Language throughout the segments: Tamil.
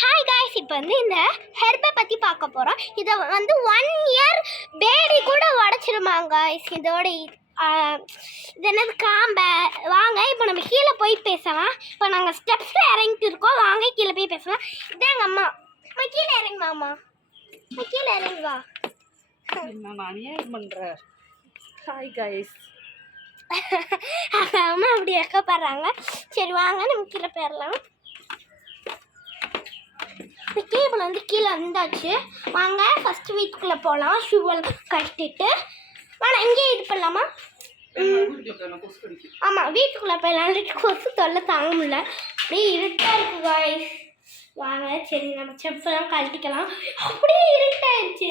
ஹாய் காய்ஸ், இப்போ வந்து இந்த ஹெர்பை பற்றி பார்க்க போகிறோம். இதை வந்து 1 இயர் பேபி கூட உடச்சிருமாங்க காய்ஸ். இதோட இது என்னது காம்பை. வாங்க இப்போ நம்ம கீழே போய் பேசலாம். இப்போ நாங்கள் ஸ்டெப்ஸில் இறங்கிட்டு இருக்கோம். வாங்க கீழே போய் பேசலாம். இதான் எங்கள் அம்மா. அம்மா கீழே இறங்குவாம்மா. அம்மா கீழே இறங்குவா. நான் அநியாயம் பண்ணுறேன். Hi guys. அம்மா அப்படி வைக்கப்படுறாங்க. சரி வாங்க நம்ம கீழே போயிடலாம். கேபிள் வந்து கீழே வந்தாச்சு. வாங்க ஃபஸ்ட்டு வீட்டுக்குள்ளே போகலாம். ஷூவல் கட்டிட்டு வேணா இங்கேயே இது பண்ணலாமா? ஆமாம், வீட்டுக்குள்ளே போயிடலாம். கொசு தொல்லை தாங்க முடியல. அப்படியே இருட்டாக இருக்குது காய்ஸ். வாங்க சரி நம்ம செப்பெல்லாம் கழட்டிக்கலாம். அப்படியே இருட்டாயிடுச்சு.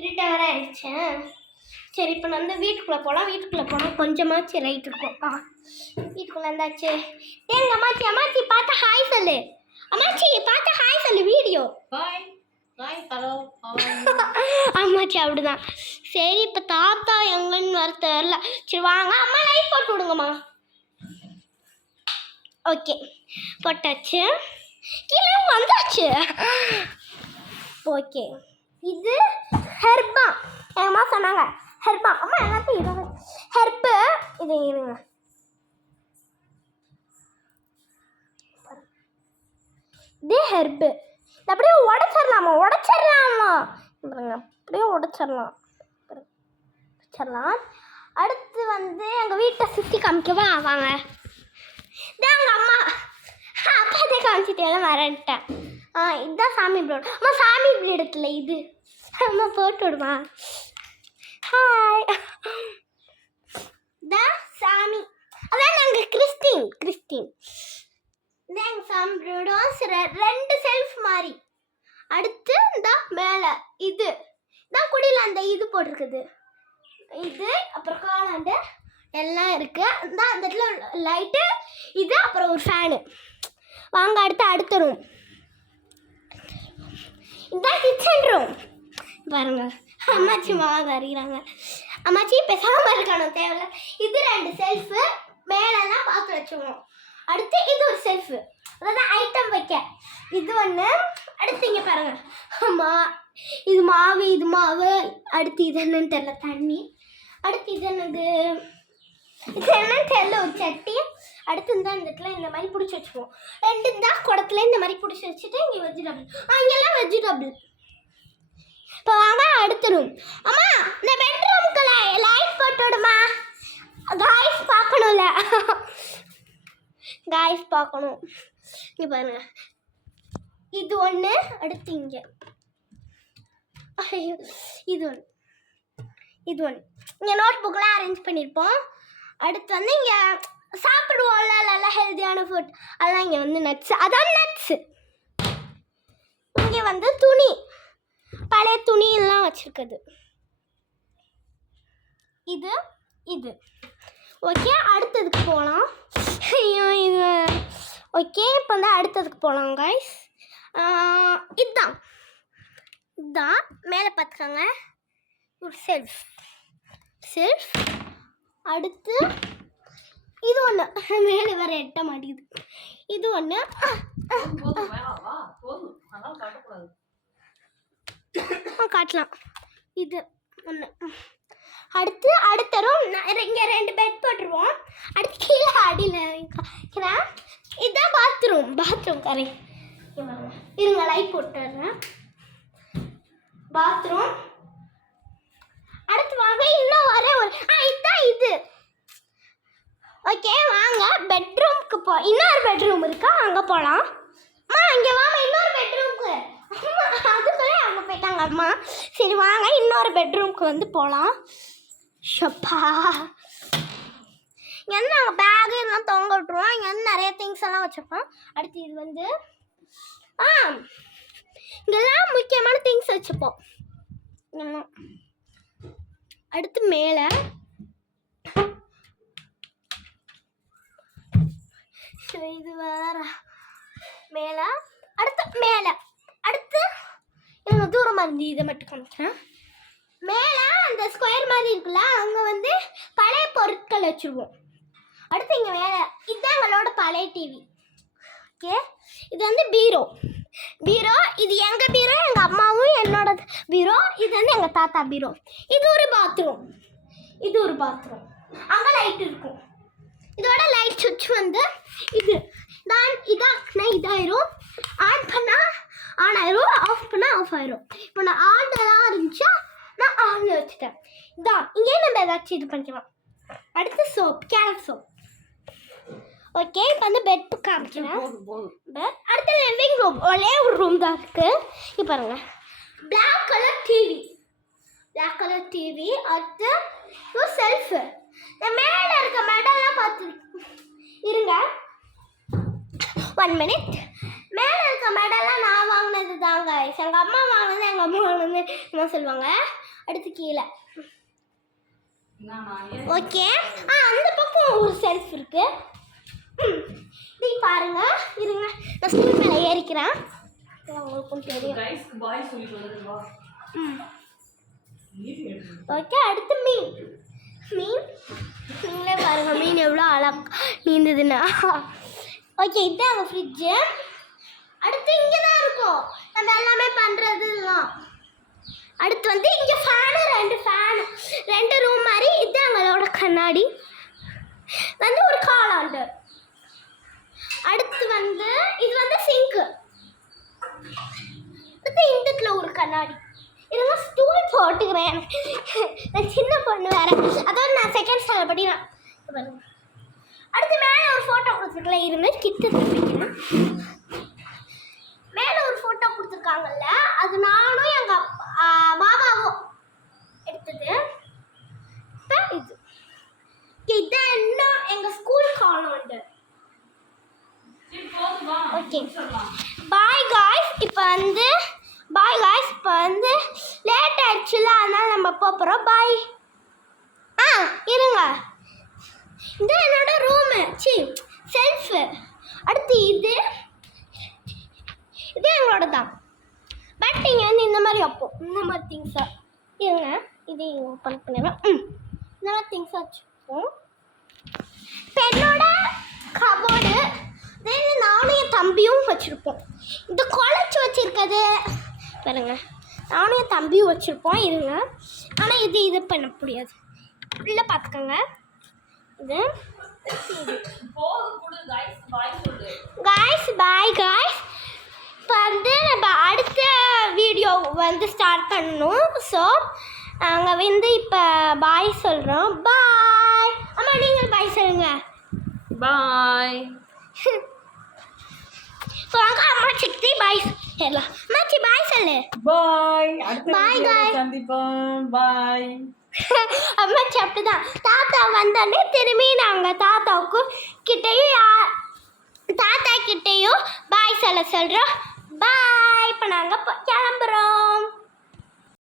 இருட்டாக வேற ஆயிடுச்சு. சரி இப்போ வந்து வீட்டுக்குள்ளே போகலாம். வீட்டுக்குள்ளே போனால் கொஞ்சமாச்சு ரைட் இருக்கும். வீட்டுக்குள்ளே இருந்தாச்சு. ஏங்க அம்மாச்சி, அம்மாச்சி பார்த்தா ஹாய் சொல்லு. அம்மாச்சி பார்த்தா ஹாய் சொல்லு. Video hi hi hello. அம்மாச்சி அப்படிதான். சரி இப்போ தாத்தா எங்கன்னு வர தெரியல. சரி வாங்க அம்மா லைட் போட்டு விடுங்கம்மா. ஓகே போட்டாச்சு. கீழே வந்தாச்சு. ஓகே இது ஹெர்பா. எங்கள் அம்மா சொன்னாங்க ஹெர்பா. அம்மா எல்லாத்தையும் இது ஹெர்பு. இது இருங்க. இது ஹெர்பு. இது அப்படியே உடச்சிடலாமா? அப்படியே உடச்சிடலாம். அடுத்து வந்து எங்கள் வீட்டை சுற்றி காமிக்கவா? வாங்க. இதான் எங்கள் அம்மா. அப்பாதே காமிச்சிட்டேலாம் வரட்டேன். இதுதான் சாமி ப்ளீட். அம்மா சாமி ப்ளீடத்தில் இது அம்மா போட்டு விடுமா? ஹாய். இதான் சாமி. அதான் நாங்கள் கிறிஸ்டின். இதான் எங்கள் சாமி ப்ளீடும் 2 செல்ஃப் மாதிரி. அடுத்து இந்த மேலே இது தான் குடியில் அந்த இது போட்டிருக்குது. இது அப்புறம் காலாண்டு எல்லாம் இருக்குது. இந்த அந்த இடத்துல லைட்டு இது அப்புறம் ஒரு ஃபேனு. வாங்க அடுத்த ரூம். இதுதான் கிச்சன் ரூம். பாருங்க அம்மாச்சி மாவு அறிகிறாங்க. அம்மாச்சி பேசாமல் இருக்கணும் தேவையில்ல. இது 2 செல்ஃபு. மேலெல்லாம் பார்த்து வச்சுருவோம். அடுத்து இது ஒரு செல்ஃபு, அதாவது ஐட்டம் வைக்க. இது ஒன்று. அடுத்து இங்கே பாருங்க. ஆமாம் இது மாவு, இது மாவு. அடுத்து இது என்னன்னு தெரியல, தண்ணி. அடுத்து இது என்னது, இது என்னன்னு தெரியல, ஒரு சட்டி. அடுத்து இந்த இடத்துல இந்த மாதிரி பிடிச்சி வச்சுக்குவோம். 2 இந்த குடத்துல இந்த மாதிரி பிடிச்சி வச்சுட்டு இங்கே வெஜிடபிள். இங்கெல்லாம் வெஜிடபிள். இப்போ வாங்க அடுத்த ரூம். அம்மா இந்த பெட்ரூமுக்கு லைட் போட்டு விடுமா? காய்ஸ் பார்க்கணும்ல. காய்ஸ் பார்க்கணும். இங்கே பாருங்க. இது ஒன்று. அடுத்து இங்கே இது ஒன்று. இங்கே நோட் புக்கெலாம் அரேஞ்ச் பண்ணியிருப்போம். அடுத்து வந்து இங்கே சாப்பிடுவோம்ல நல்லா ஹெல்த்தியான ஃபுட். அதெல்லாம் இங்கே வந்து நட்ஸு. அதான் நட்ஸு. இங்கே வந்து துணி, பழைய துணியெல்லாம் வச்சுருக்குது. இது ஓகே. அடுத்ததுக்கு போகலாம். இது ஓகே. இப்போ வந்து அடுத்ததுக்கு போகலாம் காய்ஸ். இதுதான் மேலே பார்த்துக்கோங்க ஒரு செல்ஃப். அடுத்து இது ஒன்று. மேலே வேறு எட்ட மாட்டேங்குது. இது ஒன்று. காட்டலாம். இது ஒன்று. அடுத்த ரூம். இங்கே 2 பெட் போட்டுருவோம். அடுத்து கீழே அடியில் வைக்கிறேன். இதுதான் பாத்ரூம் கரை. இருங்க லைட் போட்டுறேன். பாத்ரூம். அடுத்து வாங்க இன்னும் இதுதான் இது. ஓகே வாங்க பெட்ரூமுக்கு இன்னொரு பெட்ரூம் இருக்கா, அங்கே போகலாம். அம்மா இங்கே வாங்க இன்னொரு பெட்ரூமுக்கு. அதுக்குள்ளே அங்கே போயிட்டாங்க அம்மா. சரி வாங்க இன்னொரு பெட்ரூமுக்கு வந்து போகலாம். ஷப்பா இங்கே வந்து நாங்கள் பேகு எல்லாம் தொங்க விட்டுருவோம். இங்கே வந்து நிறைய திங்ஸ் எல்லாம் வச்சுருப்போம். அடுத்து இது வந்து இங்கெல்லாம் முக்கியமான திங்ஸ் வச்சுப்போம். அடுத்து மேலே இது வேற மேலே. அடுத்து இவங்க தூரமாக இருந்து இதை மட்டும் காமிக்கிறேன். மேலே அந்த ஸ்கொயர் மாதிரி இருக்குல்ல, அங்கே வந்து பழைய பொருட்கள் வச்சுருவோம். அடுத்து இங்கே மேலே இதுதான் எங்களோட பழைய டிவி. ஓகே, இது வந்து பீரோ. பீரோ இது எங்கள் பீரோ, எங்கள் அம்மாவும் என்னோட பீரோ. இது வந்து எங்கள் தாத்தா பீரோ. இது ஒரு பாத்ரூம். இது ஒரு பாத்ரூம். அங்கே லைட் இருக்கும். இதோட லைட் சுவிட்ச் வந்து இது தான். இதாக்குனா இதாயிரும், ஆன் பண்ணால் ஆன் ஆயிரும், ஆஃப் பண்ணால் ஆஃப் ஆயிரும். இப்போ நான் ஆன்லாம் இருந்துச்சா நான் ஆனில் வச்சுட்டேன். இதான் இங்கே நம்ம ஏதாச்சும் இது பண்ணிக்கலாம். அடுத்து சோப், கேரட் சோப். ஓகே, இப்போ வந்து பெட் காமிக்கிறேன். பெட். அடுத்து லிவிங் ரூம். ஒரே ஒரு ரூம் தான் இருக்குது. இப்போ பாருங்க, black colour TV. Black colour TV. அடுத்து செல்ஃபு. இந்த மேலே இருக்க மெடல்லாம் பார்த்து இருங்க, 1 minute. மேலே இருக்க மெடல்லாம் நான் வாங்கினது தாங்க. எங்கள் அம்மா வாங்கினது, எங்கள் அம்மா வாங்கினது என்ன சொல்லுவாங்க. அடுத்து கீழே. ஓகே, அந்த பக்கம் ஒரு செல்ஃப் இருக்கு. நீ பாருங்க, இருங்க நான் ஸ்டூல் மேலே ஏறிக்கிறேன், உங்களுக்கும் தெரியும். ஓகே, அடுத்து மீன். நீங்களே பாருங்க மீன் எவ்வளோ அழகா நீந்ததுன்னா. ஓகே, இதுதான் எங்கள் ஃப்ரிட்ஜு. அடுத்து இங்கே தான் இருக்கும் நம்ம எல்லாமே பண்ணுறதுலாம். அடுத்து வந்து இங்கே ஃபேனு, 2 ஃபேனு, 2 ரூம் மாதிரி. இதுதான் எங்களோட கண்ணாடி வந்து ஒரு காலாண்டு. அடுத்து வந்து இது வந்து சிங்க்கு. அடுத்து இந்த ஒரு கண்ணாடி. இருங்க ஸ்டூல் போட்டுக்கிறேன், நான் சின்ன பொண்ணு வேறு, அதாவது நான் செகண்ட் ஸ்டாண்டர்ட் படிக்கிறேன். அடுத்து மேலே ஒரு ஃபோட்டோ கொடுத்துருக்கல, இருங்க கிட்ட வைக்கிறேன். மேலே ஒரு ஃபோட்டோ கொடுத்துருக்காங்கல்ல, அது நானும் எங்கள் மாமாவும் எடுத்தது. இது இதான் இன்னும் எங்கள் ஸ்கூல் காலண்டு. Okay, bye guys. இப்போ வந்து லேட் ஆயிடுச்சுல, அதனால் நம்ம போகிறோம். பாய். இருங்க, இது என்னோட ரூமு, செல்ஃபு. அடுத்து இது எங்களோட தான். பட் இங்கே வந்து இந்த மாதிரி வைப்போம், இந்த மாதிரி திங்ஸாக. இருங்க, இது ஓப்பன் பண்ணிடுறோம். இந்த மாதிரி திங்ஸாக வச்சுப்போம். இப்போ என்னோட கபோர்டு தென் நானும் என் தம்பியும் வச்சுருப்போம். இந்த குழச்சி வச்சுருக்கிறது பாருங்க, நானும் என் தம்பியும் வச்சுருப்போம். இருங்க, ஆனால் இது பண்ண முடியாது. உள்ளே பார்த்துக்கோங்க. இது காய்ஸ், பாய் காய்ஸ். இப்போ வந்து நம்ம அடுத்த வீடியோ வந்து ஸ்டார்ட் பண்ணணும். ஸோ நாங்கள் வந்து இப்போ பாய் சொல்கிறோம். பாய். அம்மா நீங்கள் பாய் சொல்லுங்க. பாய். வாங்க அம்மா சித்தி பாய் சொல்லலாம். அம்மாச்சி பாய் சொல்லு. பாய். பாய் காய். சந்திப்போம். பாய். அம்மாச்சி அப்படிதான். தாத்தா வந்தோடனே திரும்பி நாங்கள் தாத்தா கிட்டேயும் பாய் சொல்ல சொல்கிறோம்.